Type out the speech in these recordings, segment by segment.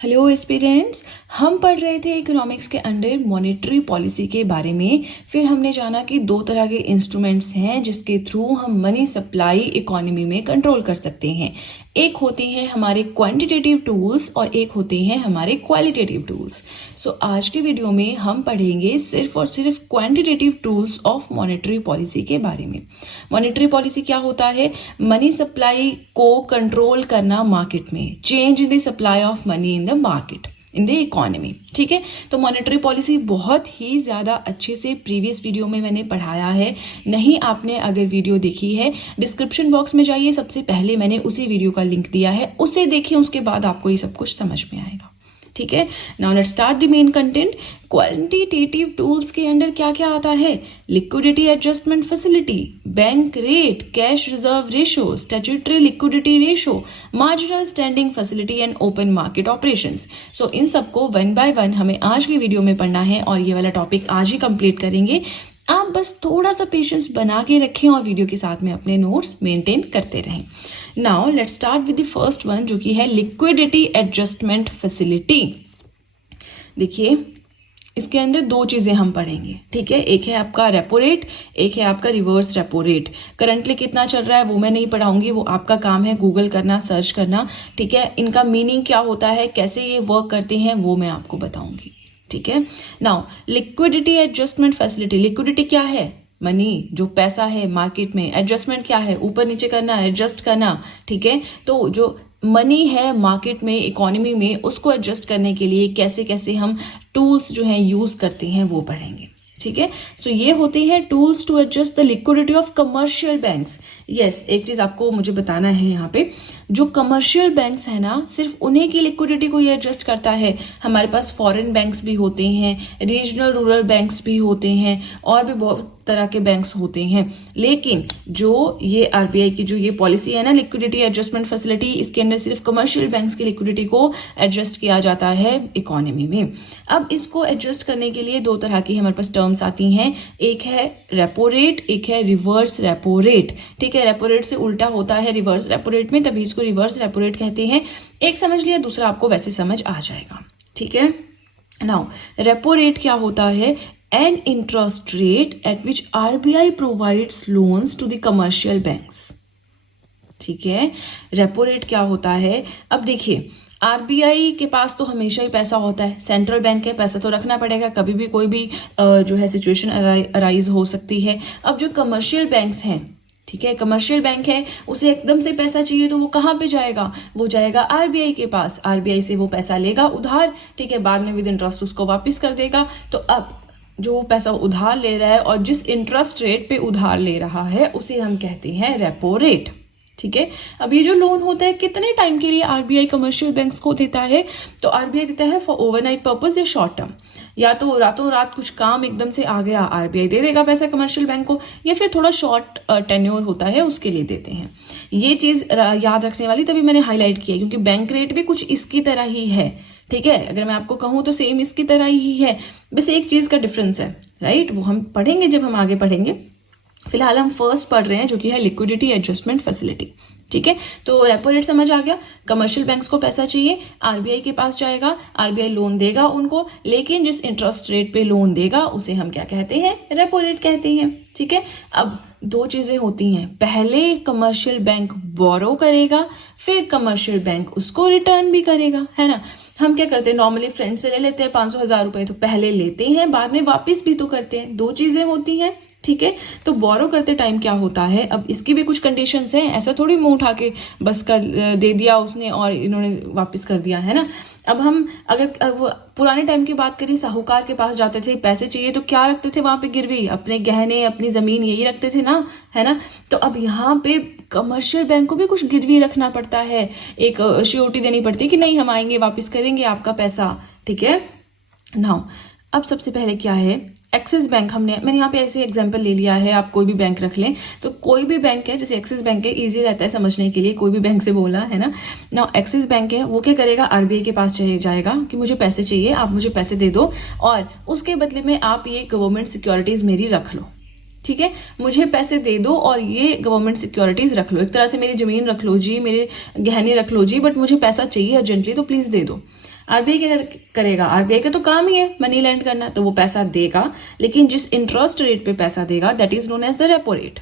Hello aspirants, हम पढ़ रहे थे इकोनॉमिक्स के अंडर मॉनेटरी पॉलिसी के बारे में। फिर हमने जाना कि दो तरह के इंस्ट्रूमेंट्स हैं जिसके थ्रू हम मनी सप्लाई इकोनॉमी में कंट्रोल कर सकते हैं। एक होते हैं हमारे क्वांटिटेटिव टूल्स और एक होते हैं हमारे क्वालिटेटिव टूल्स। सो आज के वीडियो में हम पढ़ेंगे सिर्फ और सिर्फ quantitative tools of monetary policy के बारे में। मॉनेटरी पॉलिसी क्या होता है? मनी सप्लाई को कंट्रोल करना मार्केट में, change in the supply of money in the market, in the economy. ठीक है, तो मॉनेटरी पॉलिसी बहुत ही ज्यादा अच्छे से प्रीवियस वीडियो में मैंने पढ़ाया है। नहीं आपने अगर वीडियो देखी है, डिस्क्रिप्शन बॉक्स में जाइए, सबसे पहले मैंने उसी वीडियो का लिंक दिया है, उसे देखिए, उसके बाद आपको ये सब कुछ समझ में आएगा। ठीक है, now let's start the main content. Quantitative tools के अंडर क्या क्या आता है? Liquidity adjustment facility, bank rate, cash reserve ratio, statutory liquidity ratio, marginal standing facility and open market operations. So इन सबको वन बाय वन हमें आज की वीडियो में पढ़ना है और ये वाला टॉपिक आज ही कंप्लीट करेंगे। आप बस थोड़ा सा पेशेंस बना के रखें और वीडियो के साथ में अपने नोट्स मेंटेन करते रहें। Now let's start with the first one, जो कि है लिक्विडिटी एडजस्टमेंट फैसिलिटी। देखिए, इसके अंदर दो चीजें हम पढ़ेंगे। ठीक है, एक है आपका रेपो रेट, एक है आपका रिवर्स रेपो रेट। करंटली कितना चल रहा है वो मैं नहीं पढ़ाऊंगी, वो आपका काम है गूगल करना, सर्च करना। ठीक है, इनका मीनिंग क्या होता है, कैसे ये वर्क करते हैं, वो मैं आपको बताऊंगी। ठीक है, now liquidity adjustment facility. Liquidity क्या है? मनी, जो पैसा है मार्केट में। एडजस्टमेंट क्या है? ऊपर नीचे करना, एडजस्ट करना। ठीक है, तो जो मनी है मार्केट में, इकोनॉमी में, उसको एडजस्ट करने के लिए कैसे कैसे हम टूल्स जो हैं यूज करते हैं वो पढ़ेंगे। ठीक है, सो ये होते हैं tools to adjust the liquidity of commercial banks. Yes, एक चीज आपको मुझे बताना है यहाँ पे, जो कमर्शियल बैंक्स है ना, सिर्फ उन्हीं की लिक्विडिटी को ये एडजस्ट करता है। हमारे पास फॉरेन बैंक्स भी होते हैं, रीजनल रूरल बैंक्स भी होते हैं, और भी बहुत तरह के बैंक्स होते हैं। लेकिन जो ये आरबीआई की जो ये पॉलिसी है ना, लिक्विडिटी एडजस्टमेंट फैसिलिटी, इसके अंदर सिर्फ कमर्शियल बैंक्स की लिक्विडिटी को एडजस्ट किया जाता है इकोनॉमी में। अब इसको एडजस्ट करने के लिए दो तरह की हमारे पास टर्म्स आती हैं, एक है रेपो रेट, एक है रिवर्स रेपो रेट। ठीक है, रेपो रेट से उल्टा होता है रिवर्स रेपो रेट में, तभी इसको रिवर्स रेपो रेट कहते हैं। एक समझ लिया, दूसरा आपको वैसे समझ आ जाएगा। ठीक है, नाउ रेपो रेट क्या होता है? An interest rate at which RBI provides loans to the commercial banks। ठीक है, रेपो रेट क्या होता है? अब देखिए, आरबीआई के पास तो हमेशा ही पैसा होता है, सेंट्रल बैंक है, पैसा तो रखना पड़ेगा, कभी भी कोई भी जो है सिचुएशन अराइज हो सकती है। अब जो कमर्शियल बैंक्स हैं, ठीक है, कमर्शियल बैंक है, उसे एकदम से पैसा चाहिए तो वो कहाँ पे जाएगा? वो जाएगा आरबीआई के पास, आरबीआई से वो पैसा लेगा उधार। ठीक है, बाद में विद इंटरेस्ट उसको वापस कर देगा। तो अब जो पैसा उधार ले रहा है और जिस इंटरेस्ट रेट पे उधार ले रहा है उसे हम कहते हैं रेपो रेट। ठीक है, अब ये जो लोन होता है कितने टाइम के लिए आरबीआई कमर्शियल बैंक्स को देता है? तो आरबीआई देता है फॉर ओवरनाइट पर्पस या शॉर्ट टर्म, या तो रातों रात कुछ काम एकदम से आ गया, आरबीआई दे देगा पैसा कमर्शियल बैंक को, या फिर थोड़ा शॉर्ट टेन्योर होता है उसके लिए देते हैं। ये चीज याद रखने वाली, तभी मैंने हाईलाइट किया, क्योंकि बैंक रेट भी कुछ इसकी तरह ही है। ठीक है, अगर मैं आपको कहूं तो सेम इसकी तरह ही है, बस एक चीज का डिफरेंस है, राइट? वो हम पढ़ेंगे जब हम आगे पढ़ेंगे। फिलहाल हम फर्स्ट पढ़ रहे हैं जो कि है लिक्विडिटी एडजस्टमेंट फैसिलिटी। ठीक है, तो रेपो रेट समझ आ गया, कमर्शियल बैंक्स को पैसा चाहिए, आरबीआई के पास जाएगा, आरबीआई लोन देगा उनको, लेकिन जिस इंटरेस्ट रेट पे लोन देगा उसे हम क्या कहते हैं? रेपो रेट कहते हैं। ठीक है, अब दो चीजें होती हैं, पहले कमर्शियल बैंक बोरो करेगा, फिर कमर्शियल बैंक उसको रिटर्न भी करेगा, है ना। हम क्या करते हैं, नॉर्मली फ्रेंड से ले लेते हैं 500,000 रुपए, तो पहले लेते हैं, बाद में वापस भी तो करते हैं, दो चीजें होती हैं। ठीक है, तो बोरो करते टाइम क्या होता है, अब इसकी भी कुछ कंडीशंस हैं, ऐसा थोड़ी मुंह उठा के बस कर दे दिया उसने और इन्होंने वापस कर दिया, है ना। अब हम अगर पुराने टाइम की बात करें, साहूकार के पास जाते थे, पैसे चाहिए तो क्या रखते थे वहां पे गिरवी? अपने गहने, अपनी जमीन, यही रखते थे ना, है ना। तो अब यहाँ पे कमर्शियल बैंक को भी कुछ गिरवी रखना पड़ता है, एक श्योरिटी देनी पड़ती है कि नहीं हम आएंगे, वापस करेंगे आपका पैसा। ठीक है, नाउ अब सबसे पहले क्या है, एक्सिस बैंक मैंने यहाँ पे ऐसे एग्जांपल ले लिया है, आप कोई भी बैंक रख लें, तो कोई भी बैंक है, जैसे एक्सिस बैंक है, इजी रहता है समझने के लिए, कोई भी बैंक से बोला, है ना। ना एक्सिस बैंक है, वो क्या करेगा, आरबीआई के पास जाएगा कि मुझे पैसे चाहिए, आप मुझे पैसे दे दो और उसके बदले में आप ये गवर्नमेंट सिक्योरिटीज मेरी रख लो। ठीक है, मुझे पैसे दे दो और ये गवर्नमेंट सिक्योरिटीज रख लो, एक तरह से मेरी जमीन रख लो जी, मेरे गहने रख लो जी, बट मुझे पैसा चाहिए अर्जेंटली, तो प्लीज दे दो। आरबीआई क्या करेगा, आरबीआई का तो काम ही है मनी लैंड करना, तो वो पैसा देगा, लेकिन जिस इंटरेस्ट रेट पे पैसा देगा that is known as the repo rate.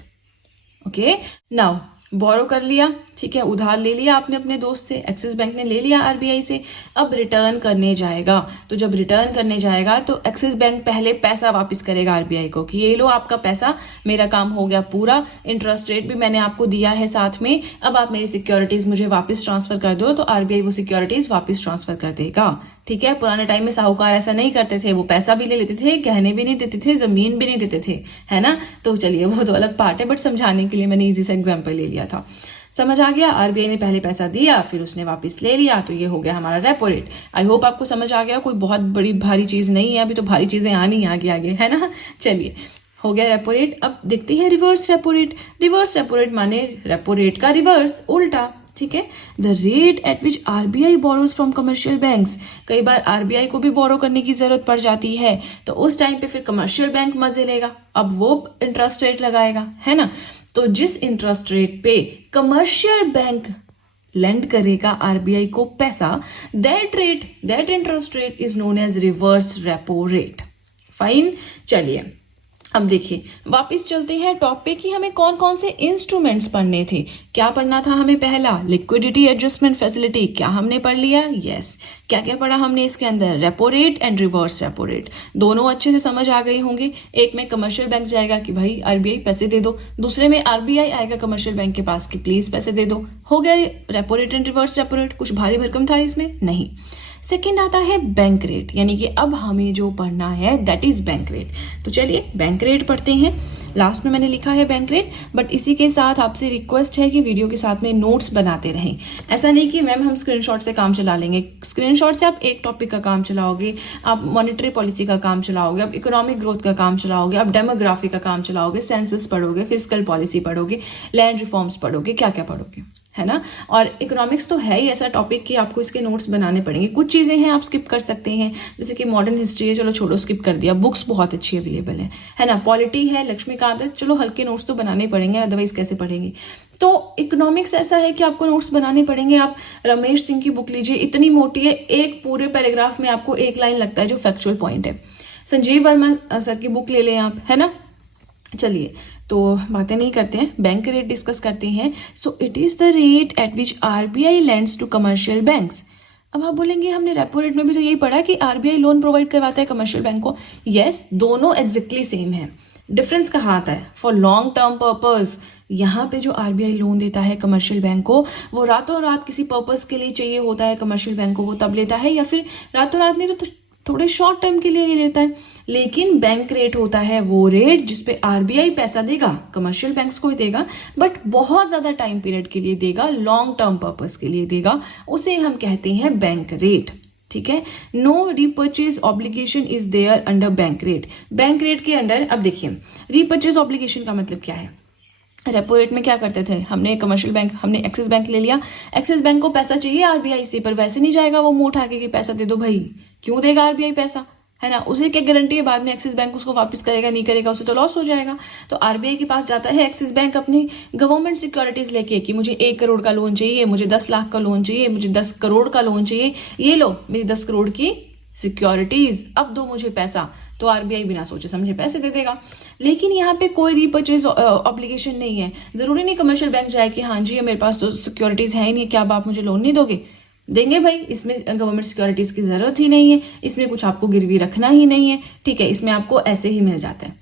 Okay, now borrow कर लिया, ठीक है, उधार ले लिया आपने अपने दोस्त से, एक्सिस बैंक ने ले लिया आरबीआई से, अब रिटर्न करने जाएगा। तो जब रिटर्न करने जाएगा तो एक्सिस बैंक पहले पैसा वापस करेगा आरबीआई को कि ये लो आपका पैसा, मेरा काम हो गया पूरा, इंटरेस्ट रेट भी मैंने आपको दिया है साथ में, अब आप मेरी सिक्योरिटीज मुझे वापस ट्रांसफर कर दो। तो आरबीआई वो सिक्योरिटीज वापस ट्रांसफर कर देगा। ठीक है, पुराने टाइम में साहूकार ऐसा नहीं करते थे, वो पैसा भी ले लेते थे, गहने भी नहीं देते थे, जमीन भी नहीं देते थे, है ना। तो चलिए वो तो अलग पार्ट है, बट समझाने के लिए मैंने इजी सा एग्जांपल ले लिया था। समझ आ गया, आरबीआई ने पहले पैसा दिया फिर उसने वापस ले लिया, तो ये हो गया हमारा रेपो रेट। आई होप आपको समझ आ गया, कोई बहुत बड़ी भारी चीज नहीं है, अभी तो भारी चीजें आनी आगे आगे, है ना। चलिए, हो गया रेपो रेट। अब देखते हैं reverse repo rate. Reverse repo rate माने रेपो रेट का रिवर्स, उल्टा। ठीक है, the rate at which RBI borrows from commercial banks. कई बार आरबीआई को भी बोरो करने की जरूरत पड़ जाती है, तो उस टाइम पे फिर कमर्शियल बैंक मजे लेगा, अब वो इंटरेस्ट रेट लगाएगा, है ना। तो जिस इंटरेस्ट रेट पे कमर्शियल बैंक लेंड करेगा आरबीआई को पैसा, that interest rate is known as reverse repo rate. Fine, चलिए अब देखिए वापस चलते हैं टॉप पे कि हमें कौन कौन से इंस्ट्रूमेंट्स पढ़ने थे। क्या पढ़ना था हमें, पहला लिक्विडिटी एडजस्टमेंट फैसिलिटी, क्या हमने पढ़ लिया, यस। क्या क्या पढ़ा हमने इसके अंदर, repo rate and reverse repo rate, दोनों अच्छे से समझ आ गए होंगे। एक में कमर्शियल बैंक जाएगा कि भाई आरबीआई पैसे दे दो, दूसरे में आरबीआई आएगा कमर्शियल बैंक के पास कि प्लीज पैसे दे दो। हो गया repo rate and reverse repo rate, कुछ भारी भरकम था इसमें, नहीं। सेकेंड आता है बैंक रेट, यानी कि अब हमें जो पढ़ना है दैट इज बैंक रेट। तो चलिए बैंक रेट पढ़ते हैं। लास्ट में मैंने लिखा है बैंक रेट, बट इसी के साथ आपसे रिक्वेस्ट है कि वीडियो के साथ में नोट्स बनाते रहें। ऐसा नहीं कि मैम हम स्क्रीनशॉट से काम चला लेंगे, स्क्रीनशॉट से आप एक टॉपिक का काम चलाओगे, आप मॉनेटरी पॉलिसी का काम चलाओगे, आप इकोनॉमिक ग्रोथ का काम चलाओगे, आप डेमोग्राफी का काम चलाओगे, सेंसस पढ़ोगे, फिजिकल पॉलिसी पढ़ोगे, लैंड रिफॉर्म्स पढ़ोगे, क्या क्या पढ़ोगे, है ना। और इकोनॉमिक्स तो है ही ऐसा टॉपिक कि आपको इसके नोट्स बनाने पड़ेंगे। कुछ चीजें हैं आप स्किप कर सकते हैं, जैसे कि मॉडर्न हिस्ट्री है, चलो छोड़ो स्किप कर दिया, बुक्स बहुत अच्छी अवेलेबल है ना। पॉलिटी है, लक्ष्मीकांत है, चलो हल्के नोट्स तो बनाने पड़ेंगे, अदरवाइज कैसे पढ़ेंगे। तो इकोनॉमिक्स ऐसा है कि आपको नोट्स बनाने पड़ेंगे। आप रमेश सिंह की बुक लीजिए, इतनी मोटी है, एक पूरे पैराग्राफ में आपको एक लाइन लगता है जो फैक्चुअल पॉइंट है। संजीव वर्मा सर की बुक ले लें आप, है ना। चलिए तो बातें नहीं करते हैं, बैंक रेट डिस्कस करते हैं। So it is the rate at which RBI lends to commercial banks. अब आप बोलेंगे हमने रेपो रेट में भी तो यही पढ़ा कि आरबीआई लोन प्रोवाइड करवाता है कमर्शियल बैंक को। यस, दोनों एग्जैक्टली सेम है, डिफरेंस कहाँ आता है, फॉर लॉन्ग टर्म पर्पज। यहाँ पे जो आरबीआई लोन देता है कमर्शियल बैंक को, वो रातों रात किसी पर्पज के लिए चाहिए होता है कमर्शियल बैंक को, वो तब लेता है, या फिर रातों रात नहीं तो थोड़े शॉर्ट टर्म के लिए ले लेता है। लेकिन बैंक रेट होता है वो रेट जिसपे आरबीआई पैसा देगा, कमर्शियल बैंक्स को ही देगा, बट बहुत ज्यादा टाइम पीरियड के लिए देगा, लॉन्ग टर्म पर्पस के लिए देगा, उसे हम कहते हैं बैंक रेट। ठीक है, no repurchase obligation is there under bank rate. Bank rate के अंडर अब देखिए रीपर्चेज ऑब्लिगेशन का मतलब क्या है। रेपो रेट में क्या करते थे, हमने कमर्शियल बैंक, हमने एक्सिस बैंक ले लिया, एक्सिस बैंक को पैसा चाहिए आरबीआई से, पर वैसे नहीं जाएगा वो मुंह उठा के कि पैसा दे दो भाई, क्यों देगा आरबीआई पैसा, है ना। उसे क्या गारंटी है बाद में एक्सिस बैंक उसको वापस करेगा, नहीं करेगा, उसे तो लॉस हो जाएगा। तो आरबीआई के पास जाता है एक्सिस बैंक अपनी गवर्नमेंट सिक्योरिटीज लेके कि मुझे 1 करोड़ का लोन चाहिए, मुझे 10 लाख का लोन चाहिए, मुझे 10 करोड़ का लोन चाहिए, ये लो मेरी 10 करोड़ की सिक्योरिटीज, अब दो मुझे पैसा। तो आरबीआई बिना सोचे समझे पैसे दे देगा। लेकिन यहाँ पे कोई रीपर्चेज ऑब्लिगेशन नहीं है। जरूरी नहीं कमर्शियल बैंक जाए कि हाँ जी मेरे पास तो सिक्योरिटीज है ही नहीं, क्या अब आप मुझे लोन नहीं दोगे, देंगे भाई। इसमें गवर्नमेंट सिक्योरिटीज की जरूरत ही नहीं है, इसमें कुछ आपको गिरवी रखना ही नहीं है, ठीक है, इसमें आपको ऐसे ही मिल जाता है।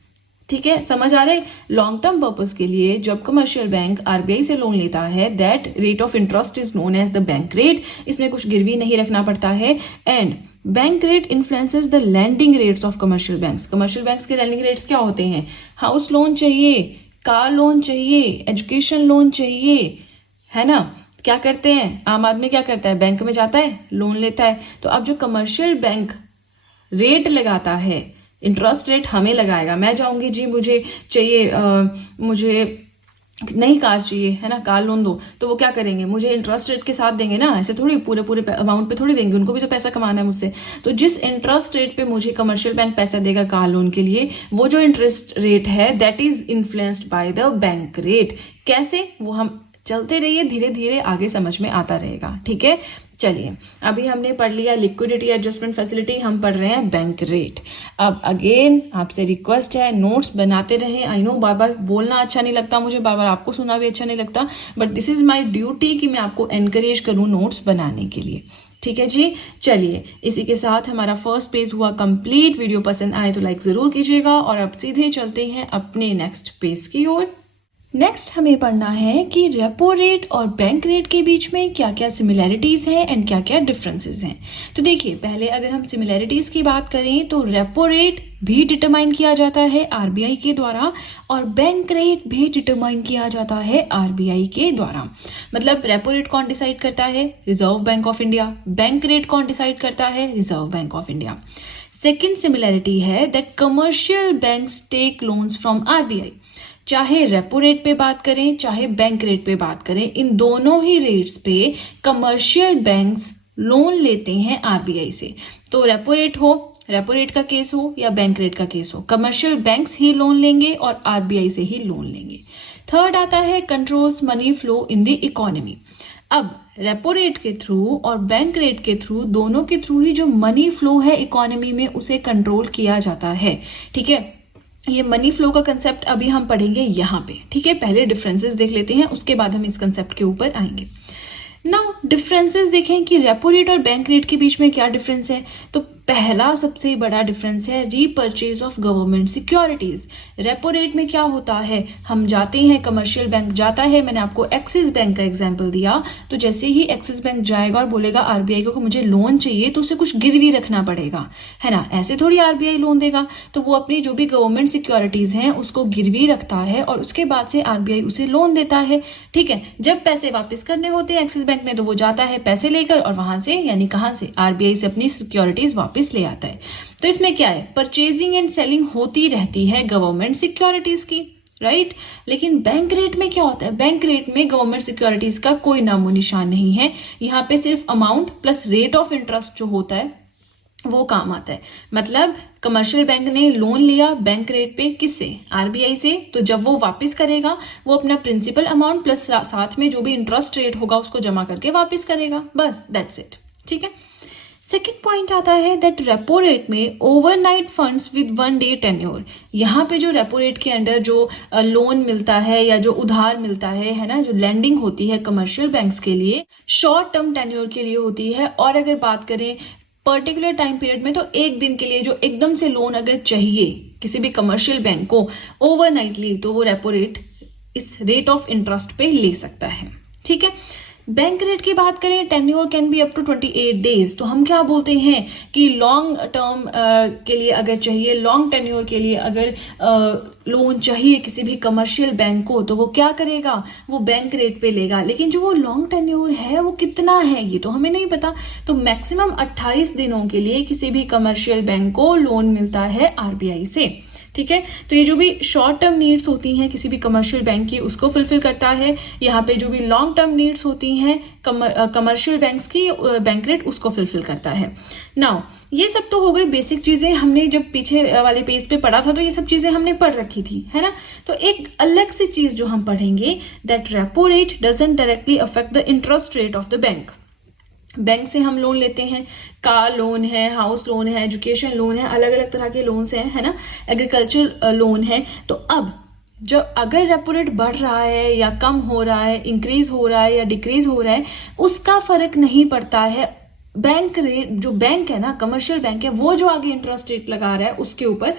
ठीक है, समझ आ रहा है। लॉन्ग टर्म पर्पस के लिए जब कमर्शियल बैंक आरबीआई से लोन लेता है, that rate of interest is known as the bank rate. इसमें कुछ गिरवी नहीं रखना पड़ता है। And bank rate influences the lending rates of commercial banks. Commercial banks के लैंडिंग रेट्स क्या होते हैं, हाउस लोन चाहिए, कार लोन चाहिए, एजुकेशन लोन चाहिए, है ना। क्या करते हैं, आम आदमी क्या करता है, बैंक में जाता है, लोन लेता है। तो अब जो कमर्शियल बैंक रेट लगाता है, इंटरेस्ट रेट हमें लगाएगा। मैं जाऊंगी जी मुझे चाहिए मुझे नई कार चाहिए, है ना, कार लोन दो, तो वो क्या करेंगे, मुझे इंटरेस्ट रेट के साथ देंगे ना, ऐसे थोड़ी पूरे अमाउंट पे थोड़ी देंगे, उनको भी तो पैसा कमाना है मुझसे। तो जिस इंटरेस्ट रेट पे मुझे कमर्शियल बैंक पैसा देगा कार लोन के लिए, वो जो इंटरेस्ट रेट है that is influenced by the bank rate. कैसे, वो हम चलते रहिए, धीरे धीरे आगे समझ में आता रहेगा। ठीक है, चलिए, अभी हमने पढ़ लिया लिक्विडिटी एडजस्टमेंट फैसिलिटी, हम पढ़ रहे हैं बैंक रेट। अब अगेन आपसे रिक्वेस्ट है, नोट्स बनाते रहें। आई नो बार बार बोलना अच्छा नहीं लगता मुझे, बार बार आपको सुनना भी अच्छा नहीं लगता, but this is my duty कि मैं आपको एनकरेज करूँ नोट्स बनाने के लिए। ठीक है जी, चलिए इसी के साथ हमारा फर्स्ट पेज हुआ कंप्लीट। वीडियो पसंद आए तो लाइक जरूर कीजिएगा और अब सीधे चलते हैं अपने नेक्स्ट पेज की ओर। नेक्स्ट हमें पढ़ना है कि रेपो रेट और बैंक रेट के बीच में क्या क्या सिमिलैरिटीज हैं एंड क्या क्या डिफरेंसेस हैं। तो देखिए, पहले अगर हम सिमिलैरिटीज की बात करें तो रेपो रेट भी डिटरमाइन किया जाता है आरबीआई के द्वारा और बैंक रेट भी डिटरमाइन किया जाता है आरबीआई के द्वारा। मतलब रेपो रेट कौन डिसाइड करता है? Reserve Bank of India. Bank rate कौन डिसाइड करता है? Reserve Bank of India. Second similarity है that commercial banks take loans from RBI. चाहे रेपो रेट पे बात करें चाहे बैंक रेट पे बात करें, इन दोनों ही रेट्स पे कमर्शियल बैंक्स लोन लेते हैं आरबीआई से। तो रेपो रेट का केस हो या बैंक रेट का केस हो, कमर्शियल बैंक्स ही लोन लेंगे और आरबीआई से ही लोन लेंगे। थर्ड आता है controls money flow in the economy. अब रेपो रेट के थ्रू और बैंक रेट के थ्रू, दोनों के थ्रू ही जो मनी फ्लो है इकोनॉमी में उसे कंट्रोल किया जाता है। ठीक है, ये मनी फ्लो का कंसेप्ट अभी हम पढ़ेंगे यहाँ पे। ठीक है, पहले डिफरेंसेस देख लेते हैं, उसके बाद हम इस कंसेप्ट के ऊपर आएंगे। नाउ डिफरेंसेस देखें कि रेपो रेट और बैंक रेट के बीच में क्या डिफरेंस है। तो पहला सबसे बड़ा डिफरेंस है repurchase of government securities. Repo rate में क्या होता है, हम जाते हैं, कमर्शियल बैंक जाता है, मैंने आपको एक्सिस बैंक का एग्जांपल दिया, तो जैसे ही एक्सिस बैंक जाएगा और बोलेगा आरबीआई को मुझे लोन चाहिए, तो उसे कुछ गिरवी रखना पड़ेगा, है ना। ऐसे थोड़ी आरबीआई लोन देगा, तो वो अपनी जो भी गवर्नमेंट सिक्योरिटीज हैं उसको गिरवी रखता है और उसके बाद से आरबीआई उसे लोन देता है। ठीक है, जब पैसे वापस करने होते हैं एक्सिस बैंक ने, तो वो जाता है पैसे लेकर और वहां से, यानी कहां से, आरबीआई से अपनी सिक्योरिटीज वापस ले आता है। तो इसमें क्या है, परचेजिंग एंड सेलिंग होती रहती है गवर्नमेंट सिक्योरिटीज की, राइट। लेकिन बैंक रेट में क्या होता है, बैंक रेट में गवर्नमेंट सिक्योरिटीज का कोई नामो निशान नहीं है। यहाँ पे सिर्फ amount plus rate of interest जो होता है वो काम आता है। मतलब कमर्शियल बैंक ने लोन लिया बैंक रेट पे, किससे, आरबीआई से, तो जब वो वापस करेगा वो अपना प्रिंसिपल अमाउंट प्लस साथ में जो भी इंटरेस्ट रेट होगा उसको जमा करके वापस करेगा, बस दैट्स इट। ठीक है, सेकेंड पॉइंट आता है दैट रेपो रेट में overnight funds with 1 day tenure. यहाँ पे जो रेपो रेट के अंडर जो लोन मिलता है या जो उधार मिलता है ना, जो लैंडिंग होती है कमर्शियल बैंक्स के लिए, शॉर्ट टर्म टेन्योर के लिए होती है। और अगर बात करें पर्टिकुलर टाइम पीरियड में, तो एक दिन के लिए जो एकदम से लोन अगर चाहिए किसी भी कमर्शियल बैंक को ओवरनाइटली, तो वो रेपो रेट इस रेट ऑफ इंटरेस्ट पे ले सकता है। ठीक है, बैंक रेट की बात करें, tenure can be up to 28 days. तो हम क्या बोलते हैं कि लॉन्ग टर्म के लिए अगर चाहिए, लॉन्ग टेन्योर के लिए अगर लोन चाहिए किसी भी कमर्शियल बैंक को, तो वो क्या करेगा, वो बैंक रेट पे लेगा। लेकिन जो वो लॉन्ग टेन्योर है वो कितना है ये तो हमें नहीं पता। तो मैक्सिमम 28 दिनों के लिए किसी भी कमर्शियल बैंक को लोन मिलता है आरबीआई से। ठीक है, तो ये जो भी शॉर्ट टर्म नीड्स होती हैं किसी भी कमर्शियल बैंक की, उसको फुलफिल करता है। यहाँ पे जो भी लॉन्ग टर्म नीड्स होती हैं कमर्शियल बैंक्स की, बैंक रेट उसको फुलफिल करता है। नाउ ये सब तो हो गई बेसिक चीजें, हमने जब पीछे वाले पेज पे पढ़ा था तो ये सब चीजें हमने पढ़ रखी थी, है ना। तो एक अलग सी चीज जो हम पढ़ेंगे, that repo rate doesn't directly affect the interest rate of the bank. Bank से हम लोन लेते हैं, कार लोन है, हाउस लोन है, एजुकेशन लोन है, अलग अलग तरह के लोन्स हैं, है ना, एग्रीकल्चर लोन है। तो अब जो अगर रेपो रेट बढ़ रहा है या कम हो रहा है, इंक्रीज हो रहा है या डिक्रीज हो रहा है, उसका फर्क नहीं पड़ता है। बैंक रेट, जो बैंक है ना, कमर्शियल बैंक है, वो जो आगे इंटरेस्ट रेट लगा रहा है उसके ऊपर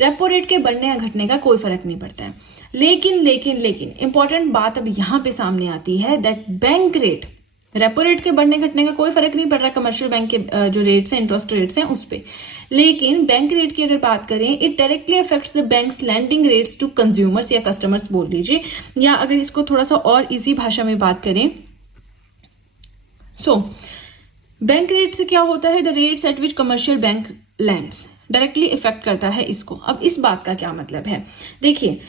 रेपो रेट के बढ़ने या घटने का कोई फर्क नहीं पड़ता है। लेकिन इंपॉर्टेंट बात अब यहाँ पे सामने आती है that bank rate, repo rate के बढ़ने घटने का कोई फर्क नहीं पड़ रहा कमर्शियल बैंक के जो रेट्स हैं, इंटरेस्ट रेट्स हैं उस पे। लेकिन बैंक रेट की अगर बात करें, it directly affects the banks lending rates to consumers या कस्टमर्स बोल लीजिए, या अगर इसको थोड़ा सा और इजी भाषा में बात करें, सो बैंक रेट से क्या होता है, the rates eight which commercial bank lands directly effect करता है इसको। अब इस बात का क्या मतलब है, देखिए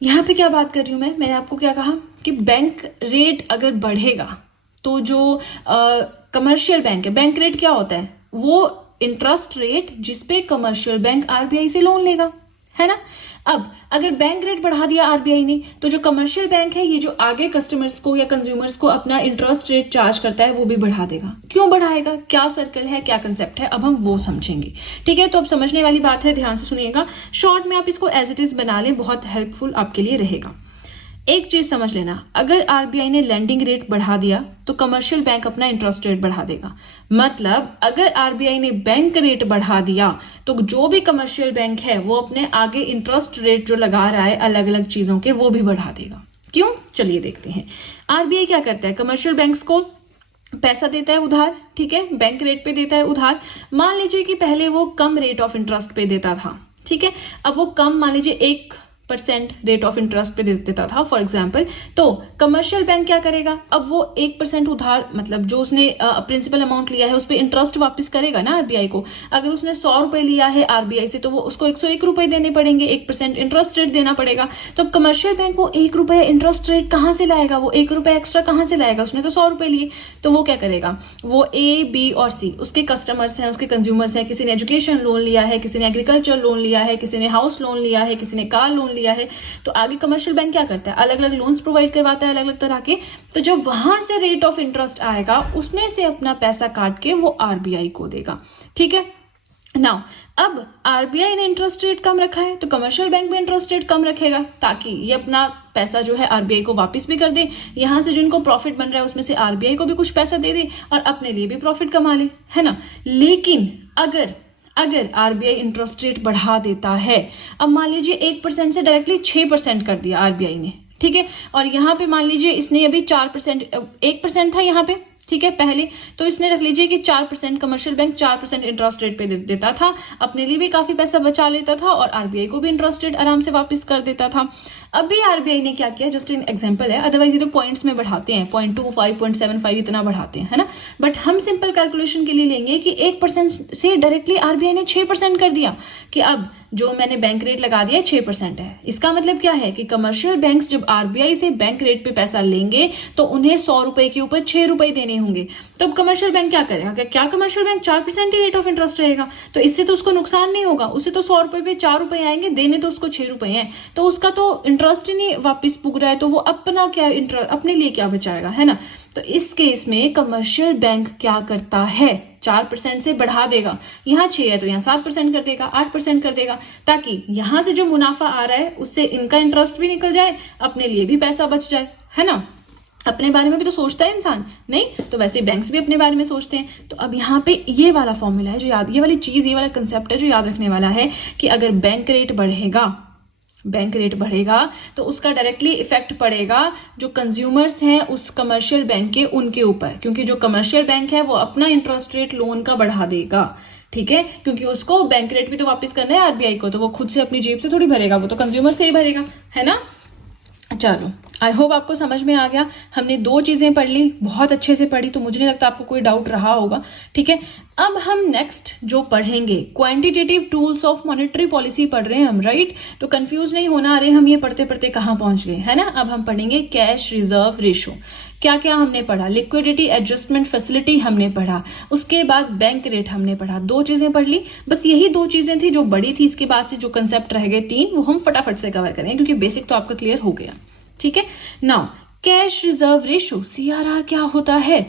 यहाँ पे क्या बात कर रही हूं मैंने आपको क्या कहा कि बैंक रेट अगर बढ़ेगा तो जो कमर्शियल बैंक है, बैंक रेट क्या होता है, वो इंटरेस्ट रेट जिसपे कमर्शियल बैंक आरबीआई से लोन लेगा, है ना। अब अगर बैंक रेट बढ़ा दिया आरबीआई ने, तो जो कमर्शियल बैंक है ये जो आगे कस्टमर्स को या कंज्यूमर्स को अपना इंटरेस्ट रेट चार्ज करता है वो भी बढ़ा देगा। क्यों बढ़ाएगा, क्या सर्कल है, क्या कंसेप्ट है, अब हम वो समझेंगे। ठीक है, तो अब समझने वाली बात है, ध्यान से सुनिएगा। शॉर्ट में आप इसको एज इट इज बना लें, बहुत हेल्पफुल आपके लिए रहेगा। एक चीज समझ लेना, अगर आरबीआई ने लैंडिंग रेट बढ़ा दिया तो कमर्शियल बैंक अपना इंटरेस्ट रेट बढ़ा देगा। मतलब अगर आरबीआई ने बैंक रेट बढ़ा दिया तो जो भी कमर्शियल बैंक है वो अपने आगे इंटरेस्ट रेट जो लगा रहा है अलग अलग चीजों के वो भी बढ़ा देगा। क्यों, चलिए देखते हैं। आरबीआई क्या करता है, कमर्शियल बैंक्स को पैसा देता है उधार, ठीक है, बैंक रेट पे देता है उधार। मान लीजिए कि पहले वो कम रेट ऑफ इंटरेस्ट पे देता था, ठीक है, अब वो कम मान लीजिए 1% रेट ऑफ इंटरेस्ट पे दे देता था फॉर एग्जाम्पल। तो कमर्शियल बैंक क्या करेगा, अब वो 1% उधार, मतलब जो उसने प्रिंसिपल अमाउंट लिया है उस पर इंटरेस्ट वापस करेगा ना आरबीआई को। अगर उसने 100 रुपए लिया है आरबीआई से तो वो उसको 101 रुपए देने पड़ेंगे, 1% इंटरेस्ट रेट देना पड़ेगा। तो कमर्शियल बैंक वो 1 रुपए इंटरेस्ट रेट कहां से लाएगा, वो 1 रुपए एक्स्ट्रा कहां से लाएगा, उसने तो 100 रुपए लिए। तो वो क्या करेगा, वो ए, बी और सी उसके कस्टमर्स हैं, उसके कंज्यूमर्स हैं, किसी ने एजुकेशन लोन लिया है, किसी ने एग्रीकल्चर लोन लिया है, किसी ने हाउस लोन लिया है, किसी ने कार लोन लिया है। तो आगे कमर्शियल बैंक क्या करता है, अलग अलग लोन्स प्रोवाइड करवाता है अलग अलग तरह के। तो जब वहां से रेट ऑफ इंटरेस्ट आएगा उसमें से अपना पैसा काट के वो आरबीआई को देगा। ठीक है, नाउ अब आरबीआई ने इंटरेस्ट रेट कम रखा है तो कमर्शियल बैंक में इंटरेस्ट रेट कम रखेगा ताकि ये अपना पैसा जो है आरबीआई को वापस भी कर दे, यहां से जिनको प्रॉफिट बन रहा है उसमें से आरबीआई को भी कुछ पैसा दे दे और अपने लिए भी प्रॉफिट कमा ले, है ना। लेकिन अगर आरबीआई इंटरेस्ट रेट बढ़ा देता है, अब मान लीजिए 1% से डायरेक्टली 6% कर दिया आरबीआई ने, ठीक है, और यहाँ पे मान लीजिए इसने अभी 4%, 1% था यहाँ पे, ठीक है पहले, तो इसने रख लीजिए कि 4%, कमर्शियल बैंक 4% इंटरेस्ट रेट पे देता था, अपने लिए भी काफी पैसा बचा लेता था और आरबीआई को भी इंटरेस्ट रेट आराम से वापस कर देता था। अभी आरबीआई ने क्या किया, जस्ट इन एग्जांपल है, अदरवाइज ये तो पॉइंट्स में बढ़ाते हैं, 0.25, 0.75 इतना बढ़ाते हैं, है ना। बट हम सिंपल कैलकुलेशन के लिए लेंगे कि 1% से डायरेक्टली आरबीआई ने 6% कर दिया कि अब जो मैंने बैंक रेट लगा दिया 6% है। इसका मतलब क्या है कि कमर्शियल बैंक्स जब आरबीआई से बैंक रेट पे पैसा लेंगे तो उन्हें 100 रुपए के ऊपर 6 रुपए देने होंगे। तो अब कमर्शियल बैंक क्या करेगा, क्या commercial bank 4% he rate of interest रहेगा, तो इससे तो उसको नुकसान नहीं होगा, उससे तो 100 रुपए पे 4 रुपए आएंगे, देने तो उसको 6 रुपए हैं, तो उसका तो इंटरेस्ट ही नहीं वापिस पुग रहा है, तो वो अपना क्या इंटरेस्ट, अपने लिए क्या बचाएगा, है ना। तो इस केस में कमर्शियल बैंक क्या करता है, 4% से बढ़ा देगा, यहाँ 6 है तो यहाँ 7% कर देगा, 8% कर देगा, ताकि यहां से जो मुनाफा आ रहा है उससे इनका इंटरेस्ट भी निकल जाए, अपने लिए भी पैसा बच जाए, है ना। अपने बारे में भी तो सोचता है इंसान, नहीं तो वैसे बैंक्स भी अपने बारे में सोचते हैं। तो अब यहाँ पे ये वाला फॉर्मूला है जो याद, ये वाली चीज, ये वाला कंसेप्ट है जो याद रखने वाला है कि अगर बैंक रेट बढ़ेगा तो उसका डायरेक्टली इफेक्ट पड़ेगा जो कंज्यूमर्स हैं उस कमर्शियल बैंक के, उनके ऊपर, क्योंकि जो कमर्शियल बैंक है वो अपना इंटरेस्ट रेट लोन का बढ़ा देगा, ठीक है, क्योंकि उसको बैंक रेट भी तो वापस करना है आरबीआई को, तो वो खुद से अपनी जेब से थोड़ी भरेगा, वो तो कंज्यूमर से ही भरेगा, है ना। चलो, आई होप आपको समझ में आ गया। हमने 2 चीजें पढ़ ली, बहुत अच्छे से पढ़ी, तो मुझे नहीं लगता आपको कोई डाउट रहा होगा, ठीक है। अब हम नेक्स्ट जो पढ़ेंगे quantitative tools of monetary policy पढ़ रहे हैं हम, राइट। तो कंफ्यूज नहीं होना, अरे हम ये पढ़ते पढ़ते कहाँ पहुंच गए, है ना। अब हम पढ़ेंगे कैश रिजर्व रेशो। क्या क्या हमने पढ़ा, लिक्विडिटी एडजस्टमेंट फैसिलिटी हमने पढ़ा, उसके बाद बैंक रेट हमने पढ़ा, 2 चीजें पढ़ ली, बस यही 2 चीजें थी जो बड़ी थी। इसके बाद से जो कंसेप्ट रह गए 3 वो हम फटाफट से कवर करेंगे क्योंकि बेसिक तो आपका क्लियर हो गया, ठीक है। Now cash reserve ratio, CRR क्या होता है,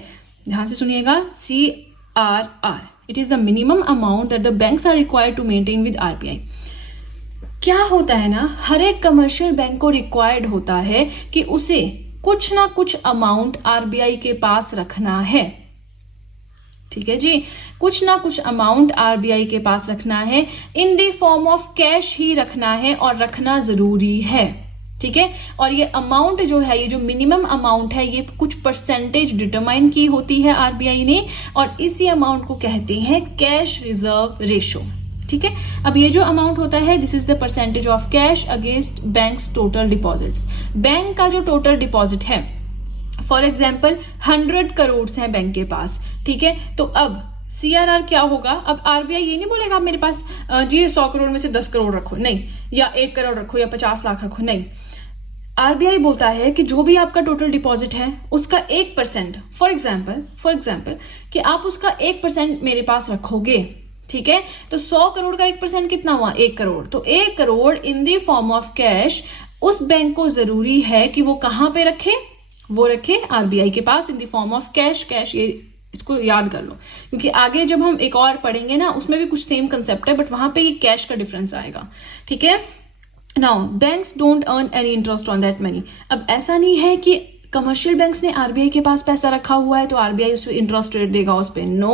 ध्यान से सुनिएगा। CRR, it is the minimum amount that the banks are required to maintain with RBI. क्या होता है ना, हर एक कमर्शियल बैंक को रिक्वायर्ड होता है कि उसे कुछ ना कुछ अमाउंट आरबीआई के पास रखना है, ठीक है जी, कुछ ना कुछ अमाउंट आरबीआई के पास रखना है, in the form of cash ही रखना है और रखना जरूरी है, ठीक है। और ये अमाउंट जो है, ये जो मिनिमम अमाउंट है, ये कुछ परसेंटेज डिटरमाइन की होती है आरबीआई ने और इसी अमाउंट को कहते हैं कैश रिजर्व रेशो, ठीक है। अब ये जो अमाउंट होता है, this is the percentage of cash against banks total deposits. Bank का जो टोटल डिपॉजिट है, फॉर एग्जाम्पल 100 करोड़ है बैंक के पास, ठीक है, तो अब CRR क्या होगा। अब आरबीआई ये नहीं बोलेगा आप मेरे पास जी 100 करोड़ में से 10 करोड़ रखो, नहीं, या 1 करोड़ रखो या 50 लाख रखो, नहीं। आरबीआई बोलता है कि जो भी आपका टोटल डिपॉजिट है उसका 1%, फॉर एग्जाम्पल कि आप उसका 1% मेरे पास रखोगे, ठीक है, तो 100 करोड़ का 1% कितना हुआ? 1 करोड़। तो 1 करोड़ इन दी फॉर्म ऑफ कैश उस बैंक को जरूरी है कि वो कहां पे रखे? वो रखे आरबीआई के पास in the form of cash. Cash, ये इसको याद कर लो, क्योंकि आगे जब हम एक और पढ़ेंगे ना उसमें भी कुछ सेम कंसेप्ट है, बट वहां पे ये कैश का डिफरेंस आएगा। ठीक है, now banks don't earn any interest on that money. अब ऐसा नहीं है कि कमर्शियल बैंक्स ने आरबीआई के पास पैसा रखा हुआ है तो आरबीआई उस पर इंटरेस्ट रेट देगा उस पर। नो,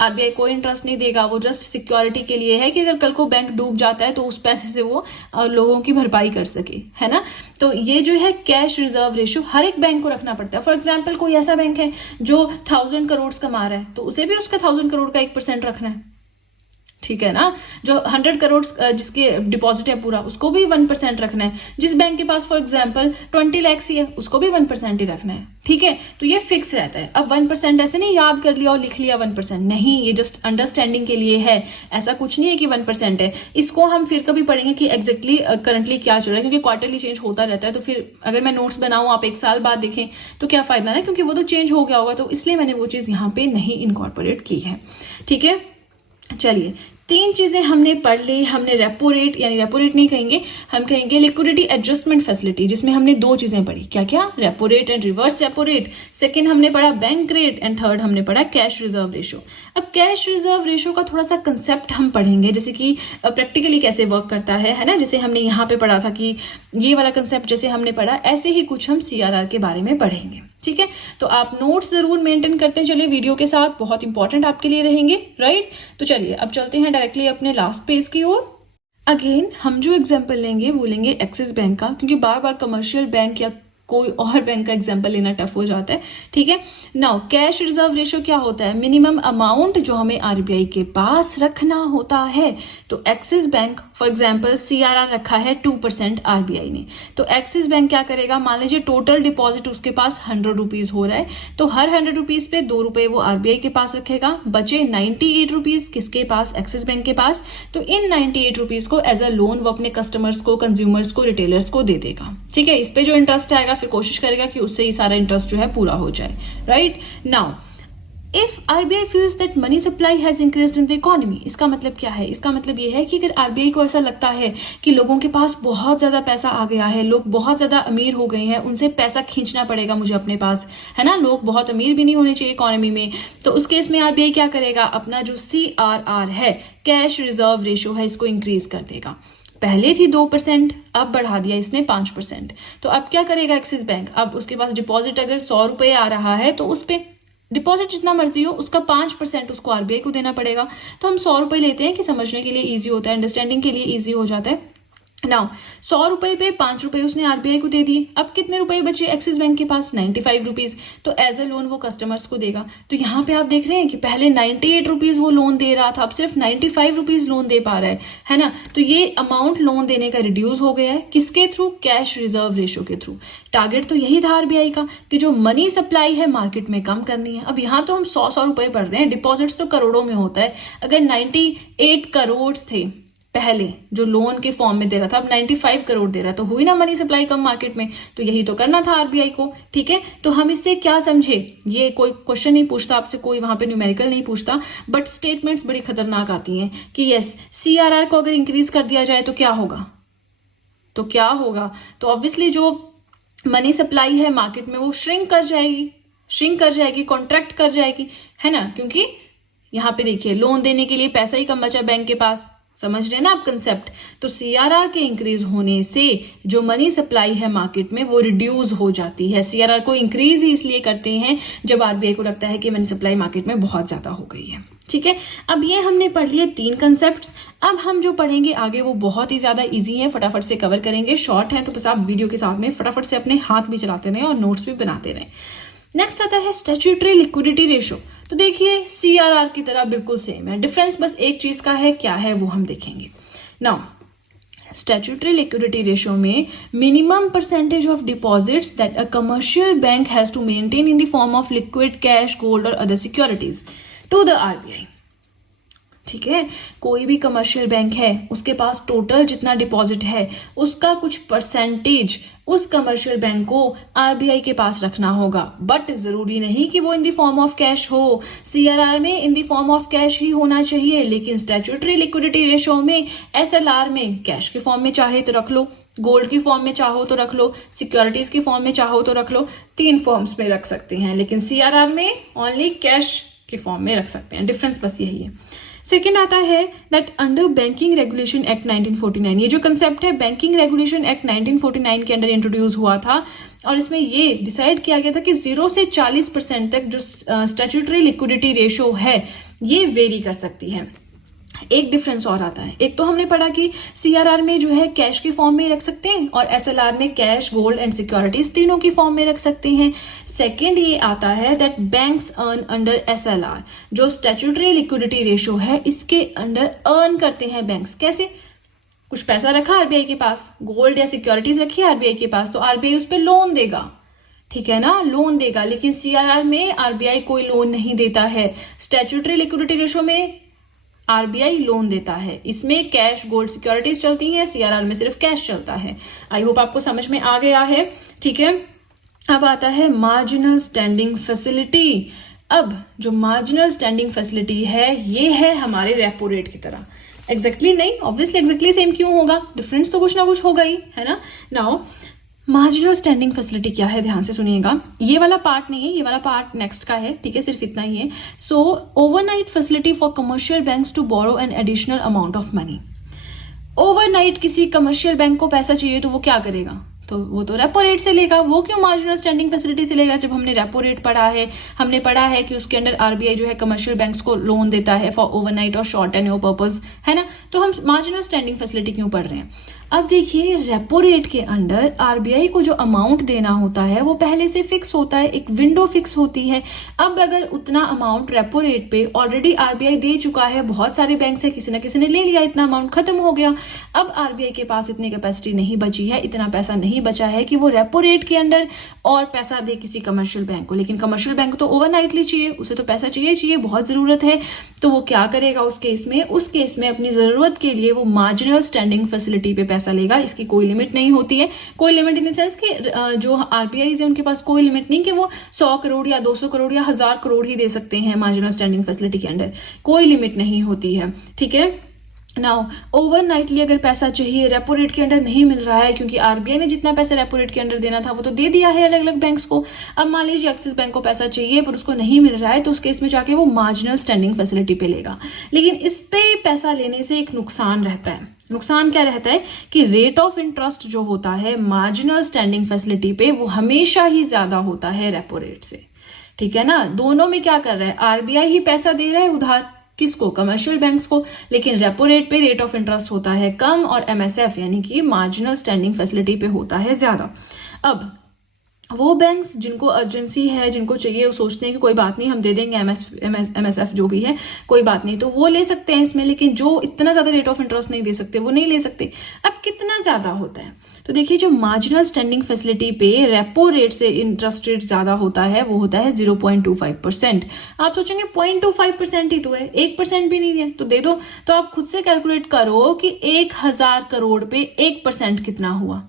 आरबीआई कोई इंटरेस्ट नहीं देगा, वो जस्ट सिक्योरिटी के लिए है कि अगर कल को बैंक डूब जाता है तो उस पैसे से वो लोगों की भरपाई कर सके, है ना। तो ये जो है कैश रिजर्व रेशियो हर एक बैंक को रखना पड़ता है। फॉर एग्जाम्पल कोई ऐसा बैंक है जो 1000 करोड़ कमा रहा है तो उसे भी उसका 1000 करोड़ का 1% रखना है, ठीक है ना। जो 100 करोड़ जिसके डिपॉजिट है पूरा, उसको भी 1% रखना है। जिस बैंक के पास फॉर एग्जांपल 20 लाख ही है, उसको भी 1% ही रखना है, ठीक है। तो ये फिक्स रहता है। अब 1% ऐसे नहीं याद कर लिया और लिख लिया 1%, नहीं, ये जस्ट अंडरस्टैंडिंग के लिए है। ऐसा कुछ नहीं है कि 1% है। इसको हम फिर कभी पढ़ेंगे कि एग्जैक्टली करंटली क्या चल रहा है, क्योंकि क्वार्टरली चेंज होता रहता है। तो फिर अगर मैं नोट्स बनाऊं, आप 1 साल बाद देखें तो क्या फायदा है, क्योंकि वो तो चेंज हो गया होगा। तो इसलिए मैंने वो चीज यहाँ पे नहीं इनकॉर्पोरेट की है, ठीक है। चलिए, 3 चीजें हमने पढ़ ली। हमने रेपो रेट, यानी रेपो रेट नहीं कहेंगे, हम कहेंगे लिक्विडिटी एडजस्टमेंट फैसिलिटी, जिसमें हमने 2 चीजें पढ़ी। क्या क्या? Repo rate and reverse repo rate. Second हमने पढ़ा बैंक रेट एंड थर्ड हमने पढ़ा कैश रिजर्व रेशियो। अब कैश रिजर्व रेशियो का थोड़ा सा कंसेप्ट हम पढ़ेंगे, जैसे कि प्रैक्टिकली कैसे वर्क करता है ना। जैसे हमने यहाँ पे पढ़ा था कि ये वाला कंसेप्ट जैसे हमने पढ़ा, ऐसे ही कुछ हम सीआरआर के बारे में पढ़ेंगे, ठीक है। तो आप नोट्स जरूर मेंटेन करते चलिए वीडियो के साथ, बहुत इंपॉर्टेंट आपके लिए रहेंगे, राइट। तो चलिए अब चलते हैं डायरेक्टली अपने लास्ट पेज की ओर। अगेन हम जो एग्जांपल लेंगे वो लेंगे एक्सिस बैंक का, क्योंकि बार बार कमर्शियल बैंक या कोई और बैंक का एग्जांपल लेना टफ हो जाता है, ठीक है। नाउ कैश रिजर्व रेशियो क्या होता है? मिनिमम अमाउंट जो हमें आरबीआई के पास रखना होता है। तो axis bank for example CRR रखा है 2% आरबीआई ने। तो एक्सिस बैंक क्या करेगा? मान लीजिए टोटल डिपॉजिट उसके पास 100 रुपीज हो रहा है, तो हर 100 रुपीज पे 2 रुपए वो आरबीआई के पास रखेगा, बचे 98 रुपीज किसके पास? एक्सिस बैंक के पास। तो इन 98 रुपीज को एज अ लोन वो अपने कस्टमर्स को, कंज्यूमर्स को, रिटेलर्स को दे देगा, ठीक है। इस पे जो इंटरेस्ट आएगा फिर कोशिश करेगा कि उससे ही सारा इंटरेस्ट जो है पूरा हो जाए, right. Now if RBI feels that money supply has increased in the economy, इसका मतलब क्या है? इसका मतलब ये है कि अगर आरबीआई को ऐसा लगता है कि लोगों के पास बहुत ज्यादा पैसा आ गया है, लोग बहुत ज्यादा अमीर हो गए हैं, उनसे पैसा खींचना पड़ेगा मुझे अपने पास, है ना। लोग बहुत अमीर भी नहीं होने चाहिए इकोनॉमी में। तो उस केस में आरबीआई क्या करेगा? अपना जो सीआरआर है, कैश रिजर्व रेशियो है, इसको इंक्रीज कर देगा। पहले थी 2%, अब बढ़ा दिया इसने 5%। तो अब क्या करेगा एक्सिस बैंक? अब उसके पास डिपॉजिट अगर 100 रुपए आ रहा है तो उस पे डिपॉजिट जितना मर्जी हो उसका 5% उसको आरबीआई को देना पड़ेगा। तो हम 100 रुपए लेते हैं कि समझने के लिए इजी होता है, अंडरस्टैंडिंग के लिए इजी हो जाता है। नाउ 100 रुपए पे 5 रुपए उसने आरबीआई को दे दिए। अब कितने रुपए बचे एक्सिस बैंक के पास? 95 रुपीज। तो एज अ लोन वो कस्टमर्स को देगा। तो यहाँ पे आप देख रहे हैं कि पहले 98 रुपीज वो लोन दे रहा था, अब सिर्फ 95 रुपीज लोन दे पा रहा है ना। तो ये अमाउंट लोन देने का रिड्यूस हो गया है, किसके थ्रू? कैश रिजर्व रेशियो के थ्रू। टारगेट तो यही था आरबीआई का कि जो मनी सप्लाई है मार्केट में कम करनी है। अब यहाँ तो हम 100 रुपए पढ़ रहे हैं, डिपॉजिट्स तो करोड़ों में होता है। अगर 98 करोड़ थे पहले जो लोन के फॉर्म में दे रहा था, अब 95 करोड़ दे रहा है, तो हुई ना मनी सप्लाई कम मार्केट में। तो यही तो करना था आरबीआई को, ठीक है। तो हम इससे क्या समझे? ये कोई क्वेश्चन नहीं पूछता आपसे, कोई वहां पे न्यूमेरिकल नहीं पूछता, बट स्टेटमेंट्स बड़ी खतरनाक आती हैं कि यस सीआरआर को अगर इंक्रीज कर दिया जाए तो क्या होगा? तो क्या होगा? तो ऑब्वियसली जो मनी सप्लाई है मार्केट में वो श्रिंक कर जाएगी, कॉन्ट्रैक्ट कर जाएगी, है ना। क्योंकि यहाँ पे देखिए लोन देने के लिए पैसा ही कम बचा बैंक के पास, समझ रहे हैं ना आप कंसेप्ट। तो सीआरआर के इंक्रीज होने से जो मनी सप्लाई है मार्केट में वो रिड्यूस हो जाती है। सीआरआर को इंक्रीज ही इसलिए करते हैं जब आरबीआई को लगता है कि मनी सप्लाई मार्केट में बहुत ज्यादा हो गई है, ठीक है। अब ये हमने पढ़ लिए 3 कंसेप्ट्स। अब हम जो पढ़ेंगे आगे वो बहुत ही ज्यादा इजी है, फटाफट से कवर करेंगे, शॉर्ट है, तो बस आप वीडियो के साथ में फटाफट से अपने हाथ भी चलाते रहें और नोट्स भी बनाते रहें। नेक्स्ट आता है स्टैट्यूटरी लिक्विडिटी रेशियो। तो देखिए सीआरआर की तरह बिल्कुल सेम है, डिफरेंस बस एक चीज का है, क्या है वो हम देखेंगे। नाउ स्टैट्यूटरी लिक्विडिटी रेशियो में minimum percentage of deposits that a commercial bank has to maintain in the form of liquid cash, gold और other securities to the RBI. ठीक है, कोई भी कमर्शियल बैंक है उसके पास टोटल जितना डिपॉजिट है उसका कुछ परसेंटेज उस कमर्शियल बैंक को आरबीआई के पास रखना होगा, बट जरूरी नहीं कि वो in the form of cash हो। सीआरआर में in the form of cash ही होना चाहिए, लेकिन स्टैट्यूटरी लिक्विडिटी रेशो में, एसएलआर में कैश के फॉर्म में चाहे तो रख लो, गोल्ड की फॉर्म में चाहो तो रख लो, सिक्योरिटीज की फॉर्म में चाहो तो रख लो, 3 फॉर्म्स में रख सकते हैं, लेकिन सीआरआर में ओनली कैश के फॉर्म में रख सकते हैं। डिफरेंस बस यही है। सेकेंड आता है that under banking regulation act 1949, ये जो कंसेप्ट है बैंकिंग रेगुलेशन एक्ट 1949 के अंडर इंट्रोड्यूस हुआ था, और इसमें ये डिसाइड किया गया था कि 0 से 40% तक जो स्टैट्यूटरी लिक्विडिटी रेशो है ये वेरी कर सकती है। एक डिफरेंस और आता है, एक तो हमने पढ़ा कि सीआरआर में जो है कैश के फॉर्म में रख सकते हैं और एसएलआर में कैश, गोल्ड एंड सिक्योरिटीज तीनों की फॉर्म में रख सकते हैं। सेकंड ये आता है that banks earn under SLR, जो स्टैट्यूटरी लिक्विडिटी रेशो है इसके अंडर अर्न करते हैं बैंक्स। कैसे? कुछ पैसा रखा आरबीआई के पास, गोल्ड या सिक्योरिटीज रखी आरबीआई के पास, तो आरबीआई उस पर लोन देगा, ठीक है ना, लोन देगा। लेकिन सीआरआर में आरबीआई कोई लोन नहीं देता है, स्टैट्यूटरी लिक्विडिटी रेशो में आरबीआई लोन देता है। इसमें कैश, गोल्ड, सिक्योरिटीज चलती हैं, सीआरआर में सिर्फ कैश चलता है। आई होप आपको समझ में आ गया है, ठीक है। अब आता है मार्जिनल स्टैंडिंग फैसिलिटी। अब जो मार्जिनल स्टैंडिंग फैसिलिटी है ये है हमारे रेपो रेट की तरह, एग्जैक्टली नहीं, ऑब्वियसली एग्जैक्टली सेम क्यों होगा, डिफरेंस तो कुछ ना कुछ होगा ही, है ना। नाउ मार्जिनल स्टैंडिंग फैसिलिटी क्या है, ध्यान से सुनिएगा। ये वाला पार्ट नहीं है, ये वाला पार्ट नेक्स्ट का है, ठीक है, सिर्फ इतना ही है। So overnight facility for commercial banks to borrow an additional amount of money. Overnight किसी कमर्शियल बैंक को पैसा चाहिए तो वो क्या करेगा, तो वो तो रेपो रेट से लेगा। वो क्यों मार्जिनल स्टैंडिंग फैसिलिटी से लेगा, जब हमने रेपो रेट पढ़ा है, हमने पढ़ा है कि उसके अंडर आरबीआई जो है कमर्शियल बैंक्स को लोन देता है फॉर ओवरनाइट और शॉर्ट टेन्योर पर्पस, है ना। तो हम मार्जिनल स्टैंडिंग फैसिलिटी क्यों पढ़ रहे हैं। अब देखिए रेपो रेट के अंडर आरबीआई को जो अमाउंट देना होता है वो पहले से फिक्स होता है, एक विंडो फिक्स होती है। अब अगर उतना अमाउंट रेपो रेट पे ऑलरेडी आरबीआई दे चुका है, बहुत सारे बैंक से किसी ना किसी ने ले लिया, इतना अमाउंट खत्म हो गया, अब आरबीआई के पास इतनी कैपेसिटी नहीं बची है, इतना पैसा नहीं बचा है कि वो रेपो रेट के अंडर और पैसा दे किसी कमर्शियल बैंक को। लेकिन कमर्शियल बैंक को तो ओवरनाइटली चाहिए, उसे तो पैसा चाहिए, बहुत जरूरत है, तो वो क्या करेगा उस केस में अपनी जरूरत के लिए वो मार्जिनल स्टैंडिंग फैसिलिटी पे पैसा लेगा। इसकी कोई लिमिट नहीं होती है, कोई लिमिट इन द सेंस कि जो आरबीआई है उनके पास कोई लिमिट नहीं कि वो 100 करोड़ या 200 करोड़ या 1000 करोड़ ही दे सकते हैं मार्जिनल स्टैंडिंग फैसिलिटी के अंडर, कोई लिमिट नहीं होती है, ठीक है। नाउ ओवरनाइटली अगर पैसा चाहिए, रेपो रेट के अंडर नहीं मिल रहा है क्योंकि आरबीआई ने जितना पैसा रेपो रेट के अंडर देना था वो तो दे दिया है अलग अलग बैंक्स को। अब मान लीजिए एक्सिस बैंक को पैसा चाहिए पर उसको नहीं मिल रहा है, तो उस केस में जाके वो मार्जिनल स्टैंडिंग फैसिलिटी पे लेगा। लेकिन इस पे पैसा लेने से एक नुकसान रहता है। नुकसान क्या रहता है कि रेट ऑफ इंटरेस्ट जो होता है मार्जिनल स्टैंडिंग फैसिलिटी पे वो हमेशा ही ज्यादा होता है रेपो रेट से, ठीक है ना। दोनों में क्या कर रहा है, आरबीआई ही पैसा दे रहा है उधार, किसको, कमर्शियल बैंक्स को, लेकिन रेपो रेट पे रेट ऑफ इंटरेस्ट होता है कम और एमएसएफ यानी कि मार्जिनल स्टैंडिंग फैसिलिटी पे होता है ज्यादा। अब वो बैंक्स जिनको अर्जेंसी है, जिनको चाहिए, वो सोचते हैं कि कोई बात नहीं हम दे देंगे एमएसएफ जो भी है, कोई बात नहीं, तो वो ले सकते हैं इसमें। लेकिन जो इतना ज्यादा रेट ऑफ इंटरेस्ट नहीं दे सकते वो नहीं ले सकते। अब कितना ज्यादा होता है, तो देखिए जो मार्जिनल स्टैंडिंग फैसिलिटी पे रेपो रेट से इंटरेस्ट रेट ज्यादा होता है वो होता है 0.25%। आप सोचेंगे 0.25% ही तो है, 1% भी नहीं है तो दे दो। तो आप खुद से कैलकुलेट करो कि 1000 करोड़ पे 1% कितना हुआ,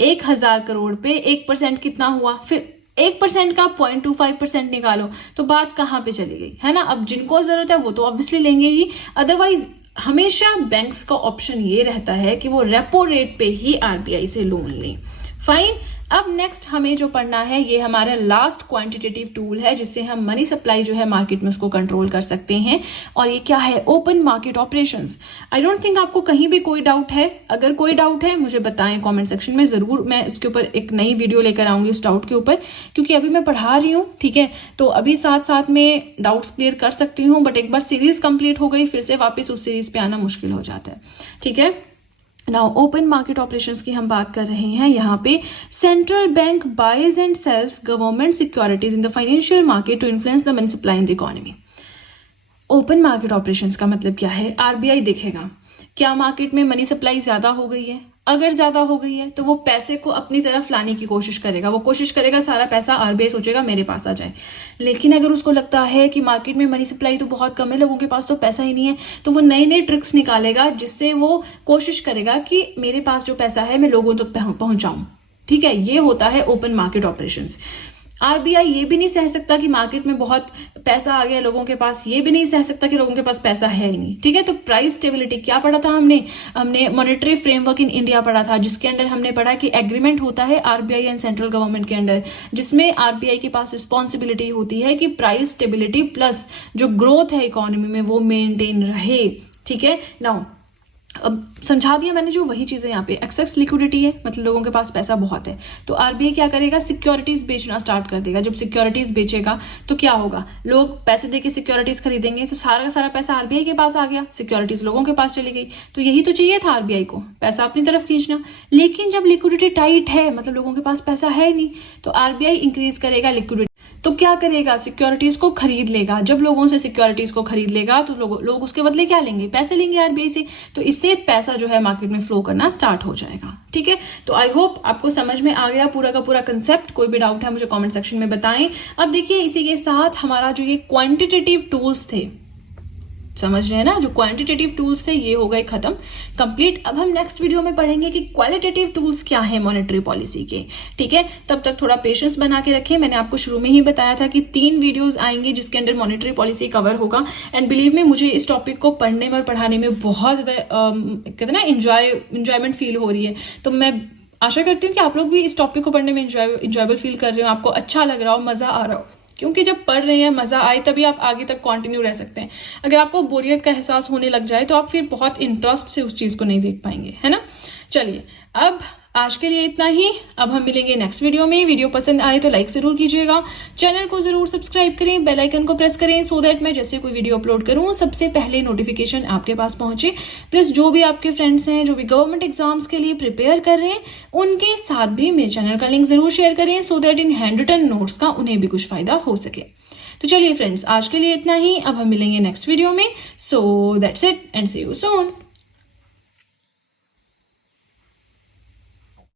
1000 करोड़ पे 1% कितना हुआ, फिर 1% का 0.25% निकालो तो बात कहां पे चली गई, है ना। अब जिनको जरूरत है वो तो ऑब्वियसली लेंगे ही, अदरवाइज हमेशा बैंक्स का ऑप्शन ये रहता है कि वो रेपो रेट पे ही आरबीआई से लोन लें। फाइन। अब नेक्स्ट हमें जो पढ़ना है ये हमारा लास्ट क्वांटिटेटिव टूल है जिससे हम मनी सप्लाई जो है मार्केट में उसको कंट्रोल कर सकते हैं, और ये क्या है, open market operations. I don't think आपको कहीं भी कोई डाउट है, अगर कोई डाउट है मुझे बताएं कमेंट सेक्शन में, जरूर मैं इसके ऊपर एक नई वीडियो लेकर आऊंगी उस डाउट के ऊपर, क्योंकि अभी मैं पढ़ा रही हूँ, ठीक है, तो अभी साथ साथ में डाउट्स क्लियर कर सकती हूँ, बट एक बार सीरीज कंप्लीट हो गई फिर से वापस उस सीरीज पे आना मुश्किल हो जाता है, ठीक है। नाउ ओपन मार्केट ऑपरेशंस की हम बात कर रहे हैं। यहाँ पे central bank buys and sells government securities in the financial market to influence the money supply in the economy. Open market operations का मतलब क्या है, आरबीआई देखेगा क्या मार्केट में मनी सप्लाई ज्यादा हो गई है, अगर ज्यादा हो गई है तो वो पैसे को अपनी तरफ लाने की कोशिश करेगा, वो कोशिश करेगा सारा पैसा आरबीआई सोचेगा मेरे पास आ जाए। लेकिन अगर उसको लगता है कि मार्केट में मनी सप्लाई तो बहुत कम है, लोगों के पास तो पैसा ही नहीं है, तो वो नए नए ट्रिक्स निकालेगा जिससे वो कोशिश करेगा कि मेरे पास जो पैसा है मैं लोगों तक पहुंचाऊं। ठीक है, ये होता है ओपन मार्केट ऑपरेशंस। आरबीआई ये भी नहीं सह सकता कि मार्केट में बहुत पैसा आ गया लोगों के पास, ये भी नहीं सह सकता कि लोगों के पास पैसा है ही नहीं। ठीक है, तो प्राइस स्टेबिलिटी क्या पढ़ा था हमने मॉनेटरी फ्रेमवर्क इन इंडिया पढ़ा था, जिसके अंडर हमने पढ़ा कि एग्रीमेंट होता है आरबीआई एंड सेंट्रल गवर्नमेंट के अंडर, जिसमें आरबीआई के पास रिस्पॉन्सिबिलिटी होती है कि प्राइस स्टेबिलिटी प्लस जो ग्रोथ है इकोनॉमी में वो मेंटेन रहे। ठीक है, नाउ अब समझा दिया मैंने जो वही चीजें यहाँ पे एक्सेस लिक्विडिटी है, मतलब लोगों के पास पैसा बहुत है, तो आरबीआई क्या करेगा, सिक्योरिटीज बेचना स्टार्ट कर देगा। जब सिक्योरिटीज बेचेगा तो क्या होगा, लोग पैसे देके सिक्योरिटीज खरीदेंगे, तो सारा का सारा पैसा आरबीआई के पास आ गया, सिक्योरिटीज लोगों के पास चली गई। तो यही तो चाहिए था आरबीआई को, पैसा अपनी तरफ खींचना। लेकिन जब लिक्विडिटी टाइट है, मतलब लोगों के पास पैसा है नहीं, तो आरबीआई इंक्रीज करेगा लिक्विडिटी। तो क्या करेगा, सिक्योरिटीज को खरीद लेगा। जब लोगों से सिक्योरिटीज को खरीद लेगा तो लोग उसके बदले क्या लेंगे, पैसे लेंगे आरबीआई से, तो इससे पैसा जो है मार्केट में फ्लो करना स्टार्ट हो जाएगा। ठीक है, तो आई होप आपको समझ में आ गया पूरा का पूरा कंसेप्ट। कोई भी डाउट है मुझे कमेंट सेक्शन में बताएं। अब देखिए, इसी के साथ हमारा जो ये क्वांटिटेटिव टूल्स थे, समझ रहे हैं ना, जो क्वांटिटेटिव टूल्स थे ये हो गए खत्म, कंप्लीट। अब हम नेक्स्ट वीडियो में पढ़ेंगे कि क्वालिटेटिव टूल्स क्या है मॉनेटरी पॉलिसी के। ठीक है, तब तक थोड़ा पेशेंस बना के रखें। मैंने आपको शुरू में ही बताया था कि 3 वीडियोस आएंगे जिसके अंदर मॉनेटरी पॉलिसी कवर होगा। एंड बिलीव में, मुझे इस टॉपिक को पढ़ने में और पढ़ाने में बहुत ज्यादा कहते ना इंजॉयमेंट फील हो रही है। तो मैं आशा करती हूँ कि आप लोग भी इस टॉपिक को पढ़ने में इंजॉयबल फील कर रहे हो, आपको अच्छा लग रहा हो, मजा आ रहा हो, क्योंकि जब पढ़ रहे हैं मजा आए तभी आप आगे तक कंटिन्यू रह सकते हैं। अगर आपको बोरियत का एहसास होने लग जाए तो आप फिर बहुत इंटरेस्ट से उस चीज को नहीं देख पाएंगे, है ना। चलिए, अब आज के लिए इतना ही। अब हम मिलेंगे नेक्स्ट वीडियो में। वीडियो पसंद आए तो लाइक जरूर कीजिएगा, चैनल को जरूर सब्सक्राइब करें, बेल आइकन को प्रेस करें, सो दैट मैं जैसे कोई वीडियो अपलोड करूं सबसे पहले नोटिफिकेशन आपके पास पहुंचे। प्लस जो भी आपके फ्रेंड्स हैं जो भी गवर्नमेंट एग्जाम्स के लिए प्रिपेयर कर रहे हैं, उनके साथ भी मेरे चैनल का लिंक जरूर शेयर करें, so that in hand written notes का उन्हें भी कुछ फायदा हो सके। तो चलिए फ्रेंड्स, आज के लिए इतना ही। अब हम मिलेंगे नेक्स्ट वीडियो में। So that's it and see you soon.